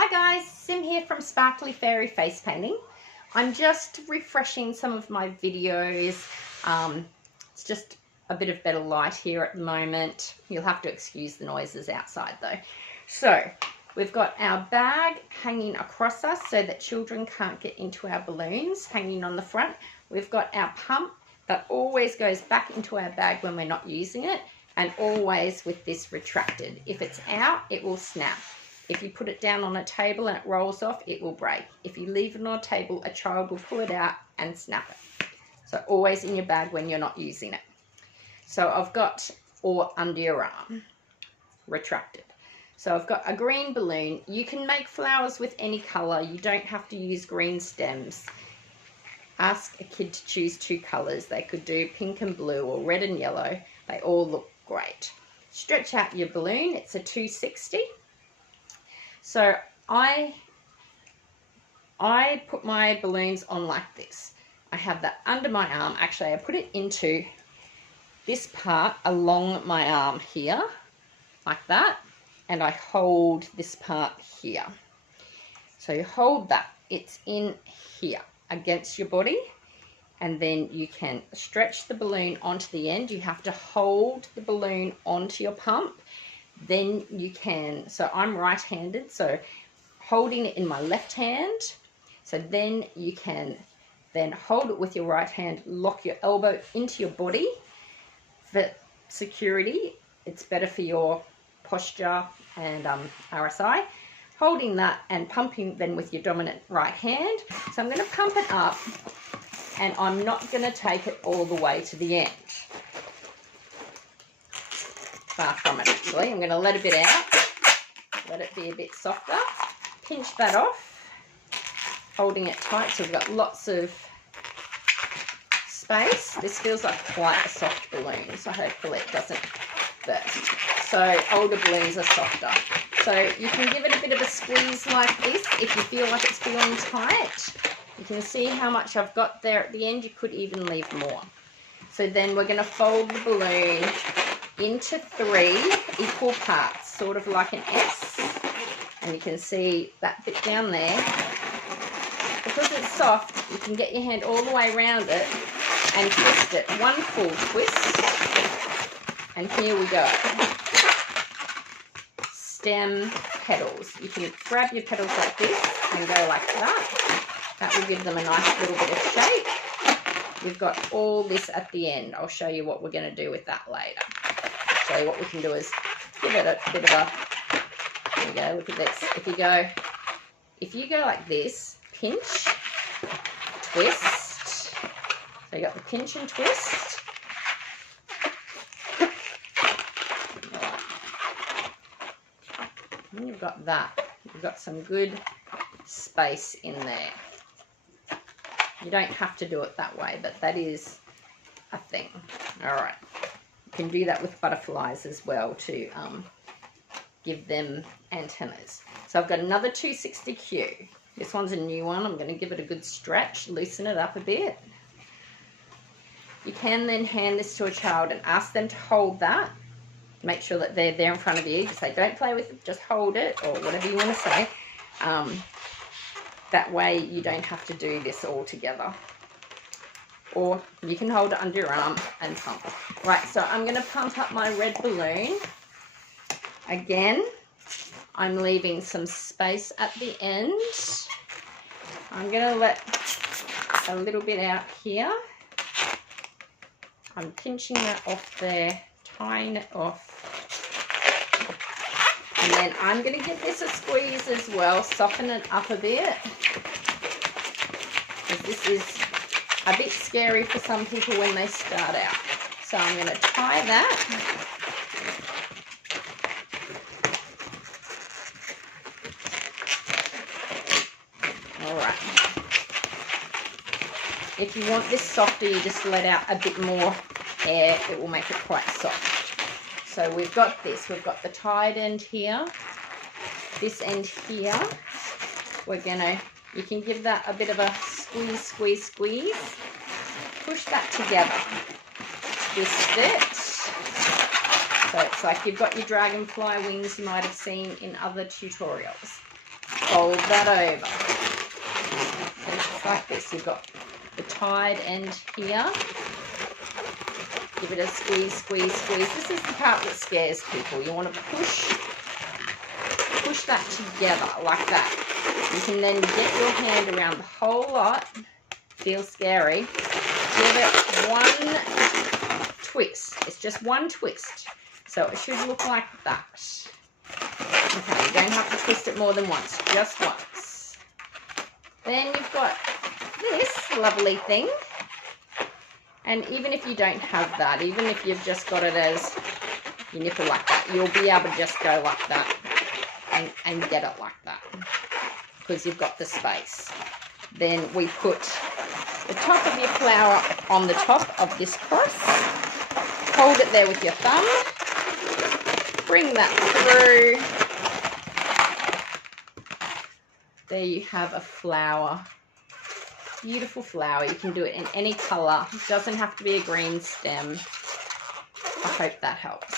Hi guys, Sim here from Sparkly Fairy Face Painting. I'm just refreshing some of my videos. It's just a bit of better light here at the moment. You'll have to excuse the noises outside though. So we've got our bag hanging across us so that children can't get into our balloons hanging on the front. We've got our pump that always goes back into our bag when we're not using it, and always with this retracted. If it's out, it will snap. If you put it down on a table and it rolls off, it will break. If you leave it on a table, a child will pull it out and snap it. So always in your bag when you're not using it. So I've got, or under your arm, retracted. So I've got a green balloon. You can make flowers with any colour. You don't have to use green stems. Ask a kid to choose 2 colours. They could do pink and blue or red and yellow. They all look great. Stretch out your balloon. It's a 260. So I put my balloons on like this. I have that under my arm. Actually, I put it into this part along my arm here, like that, and I hold this part here. So you hold that. It's in here against your body, and then you can stretch the balloon onto the end. You have to hold the balloon onto your pump. Then you can, so I'm right-handed, so holding it in my left hand. So then you can then hold it with your right hand, lock your elbow into your body for security. It's better for your posture and RSI. Holding that and pumping then with your dominant right hand. So I'm going to pump it up, and I'm not going to take it all the way to the end. Far from it actually. I'm going to let a bit out, let it be a bit softer, pinch that off, holding it tight so we've got lots of space. This feels like quite a soft balloon, so hopefully it doesn't burst. So older balloons are softer. So you can give it a bit of a squeeze like this if you feel like it's feeling tight. You can see how much I've got there at the end. You could even leave more. So then we're going to fold the balloon into 3 equal parts, sort of like an S, and you can see that bit down there. Because it's soft, you can get your hand all the way around it and twist it, 1 full twist, and here we go. Stem petals. You can grab your petals like this and go like that. That will give them a nice little bit of shape. We've got all this at the end. I'll show you what we're going to do with that later. So what we can do is give it a bit of a, there you go, look at this. If you go like this, pinch, twist. So you got the pinch and twist. And you've got that. You've got some good space in there. You don't have to do it that way, but that is a thing. All right. You can do that with butterflies as well to give them antennas. So I've got another 260Q. This one's a new one. I'm going to give it a good stretch, loosen it up a bit. You can then hand this to a child and ask them to hold that. Make sure that they're there in front of you. Just say, don't play with it, just hold it, or whatever you want to say. That way you don't have to do this all together. Or you can hold it under your arm and pump. Right, so I'm going to pump up my red balloon. Again, I'm leaving some space at the end. I'm going to let a little bit out here. I'm pinching that off there, tying it off. And then I'm going to give this a squeeze as well, soften it up a bit. Because this is a bit scary for some people when they start out. So I'm going to tie that. All right. If you want this softer, you just let out a bit more air. It will make it quite soft. So we've got this. We've got the tied end here. This end here. We're going to, you can give that a bit of a squeeze, squeeze, squeeze. Push that together. Twist it. So it's like you've got your dragonfly wings you might have seen in other tutorials. fold that over. So just like this, you've got the tied end here. Give it a squeeze, squeeze, squeeze. This is the part that scares people. You want to push that together like that. You can then get your hand around the whole lot. Feels scary. Give it one twist. It's just one twist. So it should look like that. Okay, you don't have to twist it more than once, just once. Then you've got this lovely thing. And even if you don't have that, even if you've just got it as your nipple like that, you'll be able to just go like that and get it like that because you've got the space. Then we put the top of your flower on the top of this cross. Hold it there with your thumb. Bring that through. There you have a flower. Beautiful flower. You can do it in any colour. It doesn't have to be a green stem. I hope that helps.